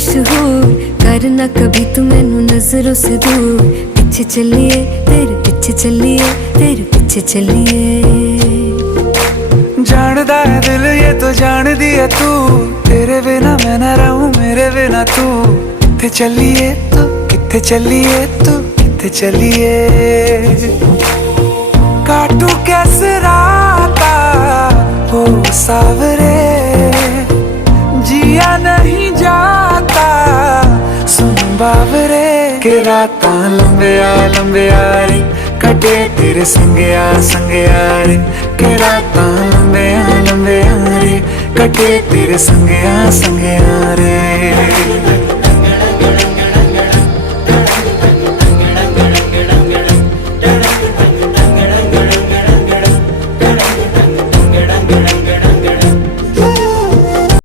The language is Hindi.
मशहूर, करना कभी तू मैनू नजरों से दूर। पीछे चलिए तेरे पीछे चलिए, तेरे पीछे चलिए। जानदा है दिल ये तो जान दिया तू, तेरे बिना मैं ना रहूं मेरे बिना तू। किथे चलिए तू, किथे चलिए तू, किथे चलिए। काटू कैसे राता हो सावरे, जिया नहीं जाता सुन बावरे। के रातां लंबिया लंबिया रे, कटे तेरे संगया संगया रे। के रातां लंबिया लंबिया रे, कटे तेरे संगया संगया रे।